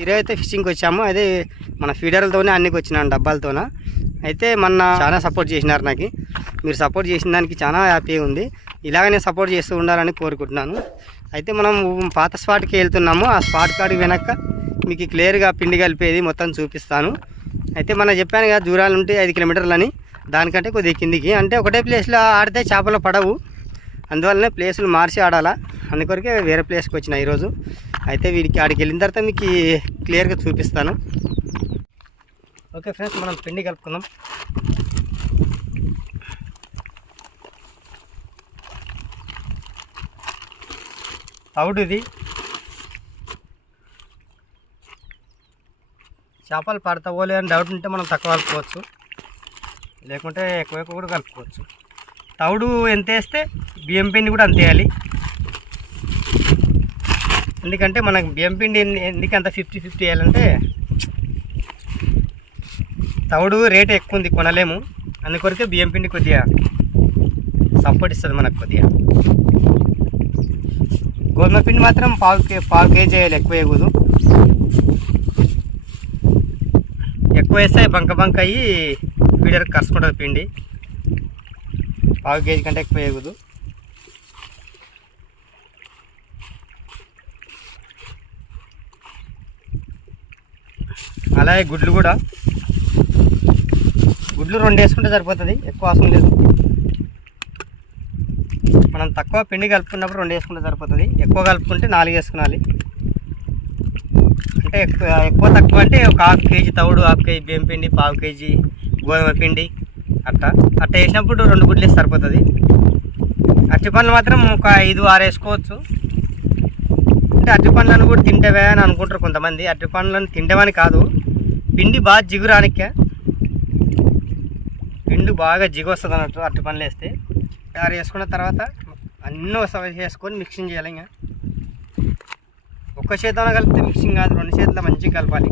ఈరోజు అయితే ఫిషింగ్కి వచ్చాము. అదే మన ఫీడర్లతోనే అన్నికి వచ్చినాను డబ్బాలతోన. అయితే మొన్న చాలా సపోర్ట్ చేసినారు నాకు. మీరు సపోర్ట్ చేసిన దానికి చాలా హ్యాపీగా ఉంది. ఇలాగనే సపోర్ట్ చేస్తూ ఉండాలని కోరుకుంటున్నాను. అయితే మనం పాత స్పాట్కి వెళ్తున్నాము. ఆ స్పాట్ కాడికి వెనక మీకు క్లియర్గా పిండి కలిపేది మొత్తం చూపిస్తాను. అయితే మనం చెప్పాను కదా దూరాలు ఉంటే ఐదు కిలోమీటర్లని దానికంటే కొద్దిగా కిందికి. అంటే ఒకటే ప్లేస్లో ఆడితే చేపలు పడవు. అందువల్లనే ప్లేసులు మార్చి ఆడాలా. అందుకొరకే వేరే ప్లేస్కి వచ్చిన ఈరోజు. అయితే వీడికి ఆడికి వెళ్ళిన తర్వాత మీకు క్లియర్గా చూపిస్తాను. ఓకే ఫ్రెండ్స్ మనం పిండి కలుపుకుందాం. తౌడు ఇది. చేపలు పడతావో అని డౌట్ ఉంటే మనం తక్కువ కలుపుకోవచ్చు. లేకుంటే ఎక్కువ ఎక్కువ కూడా కలుపుకోవచ్చు. తౌడు ఎంత వేస్తే బియ్యం పిండి కూడా అంత వేయాలి. ఎందుకంటే మనకు బియ్యం పిండి ఎందుకంత ఎందుకు అంత ఫిఫ్టీ ఫిఫ్టీ వేయాలంటే తవుడు రేట్ ఎక్కువ ఉంది కొనలేము. అందుకొరకే బియ్యం పిండి కొద్దిగా సపోర్ట్ ఇస్తుంది మనకు కొద్దిగా. గోధుమ పిండి మాత్రం పావు పావు కేజీ వేయాలి ఎక్కువ వేయకూడదు. ఎక్కువ వేస్తే బంక బంక అయ్యి ఫీడర్ కరుచుకుంటుంది పిండి. పావు కేజీ కంటే ఎక్కువ వేయకూడదు. అలాగే గుడ్లు కూడా. గుడ్లు రెండు వేసుకుంటే సరిపోతుంది ఎక్కువ అవసరం లేదు. మనం తక్కువ పిండి కలుపుకున్నప్పుడు రెండు వేసుకుంటే సరిపోతుంది ఎక్కువ కలుపుకుంటే నాలుగు వేసుకోవాలి అంటే ఎక్కువ ఎక్కువ తక్కువ అంటే ఒక హాఫ్ కేజీ తవుడు హాఫ్ కేజీ బియ్యం పిండి పావు కేజీ గోధుమ పిండి అట్ట. అట్ట వేసినప్పుడు రెండు గుడ్లు వేసి సరిపోతుంది. అరటి పండ్లు మాత్రం ఒక ఐదు ఆరు వేసుకోవచ్చు. అంటే అరటి పండ్లను కూడా తింటేవే అని అనుకుంటారు కొంతమంది. అరటి పండ్లను తింటేవని కాదు. పిండి బాగా జిగురానిక. పిండి బాగా జిగు వస్తుంది అన్నట్టు అరటి పండ్లు వేస్తే. తయారు చేసుకున్న తర్వాత అన్నీ ఒకసారి వేసుకొని మిక్సింగ్ చేయాలి ఇంకా. ఒక్క చేతిలో కలిపితే మిక్సింగ్ కాదు రెండు చేతిలో మంచిగా కలపాలి.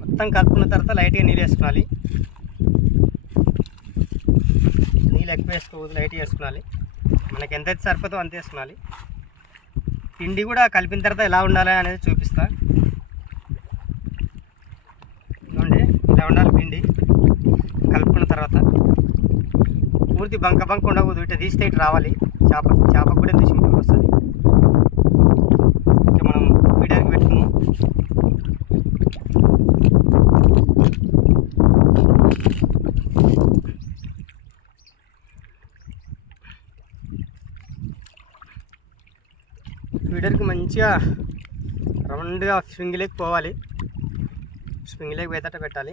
మొత్తం కలుపుకున్న తర్వాత లైట్గా నీళ్ళు వేసుకోవాలి. నీళ్ళు ఎక్కువ వేసుకోవద్దు లైట్గా వేసుకోవాలి. మనకి ఎంత అయితే సరిపోతుందో అంత వేసుకోవాలి. పిండి కూడా కలిపిన తర్వాత ఎలా ఉండాలి అనేది చూపిస్తా. చూడండి ఇలా ఉండాలి పిండి. కలుపుకున్న తర్వాత పూర్తి బంక బంక ఉండకూడదు ఇట్లా తీస్తే ఇటు రావాలి. చేప చేప కూడా తీసుకుంటూ వస్తుంది ఇక మనం ఫీడర్కి పెట్టుకున్నాం ఫీడర్కి మంచిగా రౌండ్గా స్వింగిలేకి పోవాలి. స్వింగిలేకి పోయేటట్టు పెట్టాలి.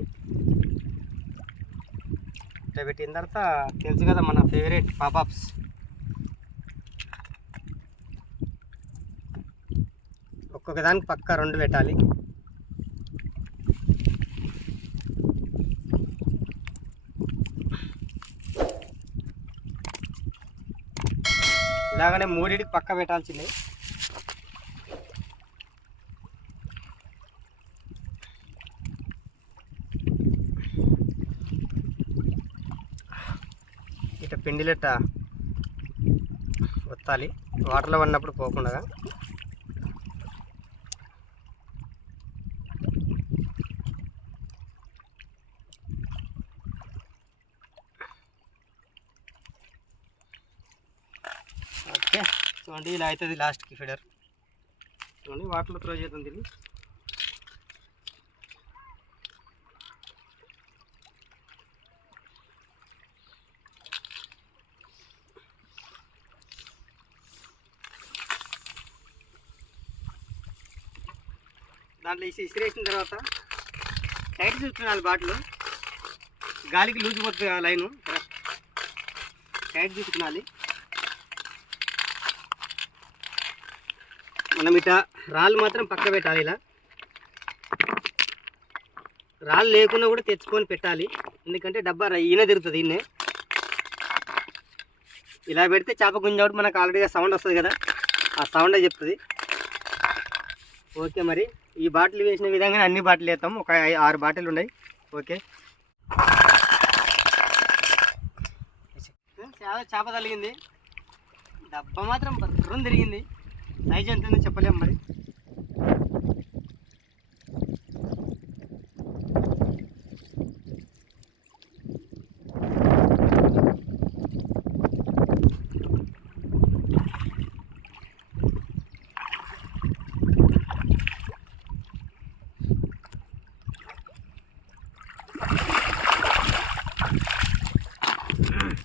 ఇట్లా పెట్టిన తర్వాత తెలుసు కదా మన ఫేవరెట్ పాపాప్స్ ఒక్కొక్క దానికి పక్క రెండు పెట్టాలి. ఇలాగనే మూడింటికి పక్క పెట్టాల్సిందే ఇట్లా పిండిలెట్ట ఒత్తాలి. వాటర్లో పడినప్పుడు పోకుండా ఓకే. చూడండి ఇలా అవుతుంది లాస్ట్కి ఫిడర్. చూడండి వాటర్లో త్రో చేద్దాం దాంట్లో ఇసి ఇసిరేసిన తర్వాత టైట్ చూస్తున్నాను బాటిల్. గాలికి లూజ్ పోతుంది ఆ లైను. టైట్ చూసుకున్నాలి మనం ఇట రాళ్ళు మాత్రం పక్క పెట్టాలి ఇలా. రాళ్ళు లేకుండా కూడా తెచ్చుకొని పెట్టాలి. ఎందుకంటే డబ్బా ఈయన తిరుగుతుంది ఈయనే ఇలా పెడితే చేప గుంజాడు మనకు ఆల్రెడీగా సౌండ్ వస్తుంది కదా. ఆ సౌండే చెప్తుంది. ఓకే మరి. ఈ బాటిల్ వేసిన విధంగా అన్ని బాటిల్ వేస్తాం ఒక ఆరు బాటిల్ ఉన్నాయి. ఓకే. చేప చేప తగిలింది డబ్బా మాత్రం బర్రం తిరిగింది. సైజ్ ఎంత ఉందో చెప్పలేం మరి.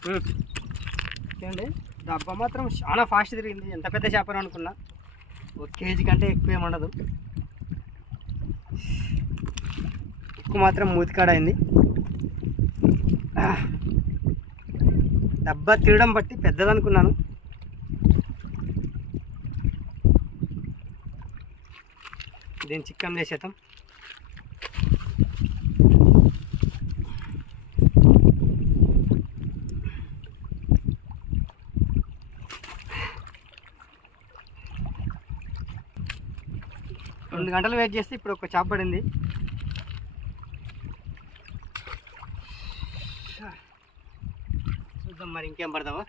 చూడండి డబ్బా మాత్రం చాలా ఫాస్ట్ తిరిగింది. ఎంత పెద్ద చేపను అనుకున్నా? ఒక కేజీ కంటే ఎక్కువ ఏమి ఉండదు ఉక్కు మాత్రం మూతికాడైంది. అయింది డబ్బా తిరగడం బట్టి పెద్దదనుకున్నాను. దీన్ని చిక్కం చేసేద్దాం. రెండు గంటలు వెయిట్ చేస్తే ఇప్పుడు ఒక చేప పడింది. చూద్దాం మరి ఇంకేం పడతావా.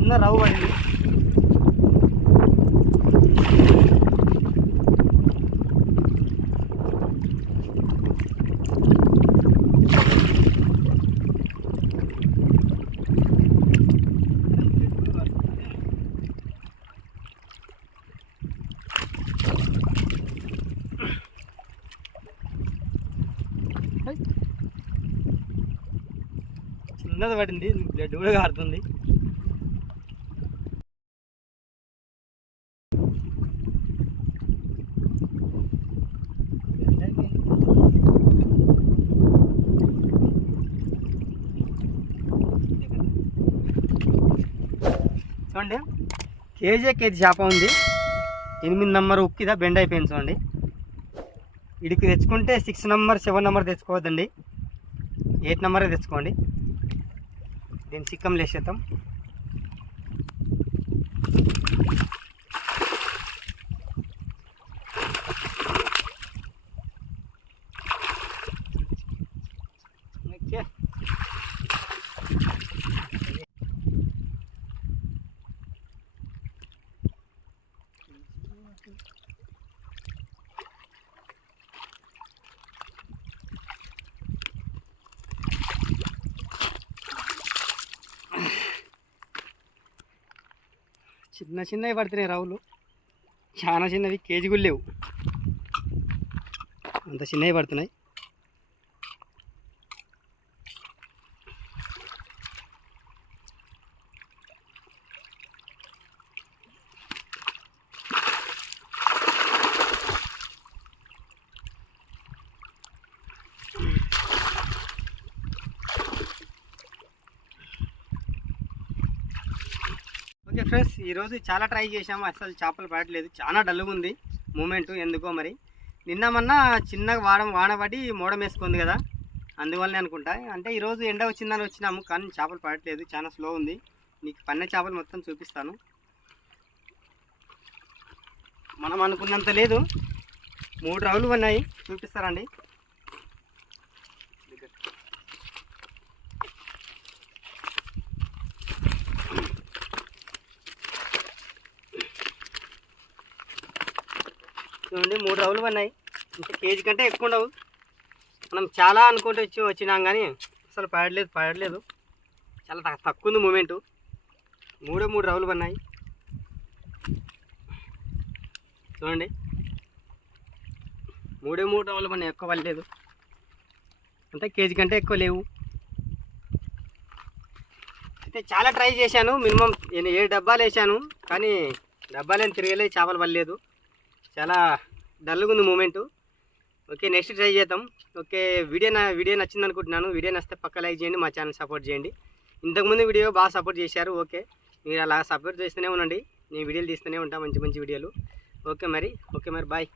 ఉన్న రావు పడింది. మీద పడింది బ్లడ్ కూడా కారుతుంది. చూడండి కేజీ కేజీ చేప ఉంది. ఎనిమిది నెంబర్ ఉక్కిదా బెండ్ అయిపోయింది చూడండి. ఇడికి తెచ్చుకుంటే సిక్స్ నెంబర్ సెవెన్ నెంబర్ తెచ్చుకోవద్దండి. ఎయిట్ నెంబరే తెచ్చుకోండి. దీన్ని చిక్కం లేసేద్దాం ఓకే చిన్న చిన్నవి పడుతున్నాయి రావులు. చాలా చిన్నవి కేజీ కూడా లేవు. అంత చిన్నవి పడుతున్నాయి. ఓకే ఫ్రెండ్స్ ఈరోజు చాలా ట్రై చేసాము అసలు చేపలు పడట్లేదు. చాలా డల్గా ఉంది మూమెంట్ ఎందుకో మరి. నిన్న మొన్న చిన్నగా వాడ వాన పడి మోడం వేసుకుంది కదా. అందువల్లనే అనుకుంటా. అంటే ఈరోజు ఎండ వచ్చిందని వచ్చినాము కానీ చేపలు పడట్లేదు. చాలా స్లో ఉంది. నీకు పన్న చేపలు మొత్తం చూపిస్తాను. మనం అనుకున్నంత లేదు. మూడు రౌలు ఉన్నాయి. చూపిస్తారండి చూడండి మూడు రౌలు పడినాయి. ఇంకా కేజీ కంటే ఎక్కువ ఉండవు. మనం చాలా అనుకుంటూ వచ్చి వచ్చినాం కానీ అసలు పడలేదు పడలేదు. చాలా తక్కువ ఉంది మూమెంటు. మూడే మూడు రౌలు పడినాయి. చూడండి. మూడే మూడు రౌలు పన్నాయి ఎక్కువ పడలేదు. అంటే కేజీ కంటే ఎక్కువ లేవు. అయితే చాలా ట్రై చేశాను. మినిమం నేను ఏడు డబ్బాలు వేసాను కానీ డబ్బాలేం తిరగలేదు చేపలు పడలేదు. చాలా డల్గా ఉంది మూమెంట్. ఓకే నెక్స్ట్ ట్రై చేద్దాం. ఓకే వీడియో నా వీడియో నచ్చింది అనుకుంటున్నాను వీడియో నచ్చితే పక్క లైక్ చేయండి మా ఛానల్ సపోర్ట్ చేయండి. ఇంతకుముందు వీడియో బాగా సపోర్ట్ చేశారు ఓకే. మీరు అలా సపోర్ట్ చేస్తూనే ఉండండి. నేను వీడియోలు తీస్తూనే ఉంటాను మంచి మంచి వీడియోలు. ఓకే మరి ఓకే మరి బాయ్.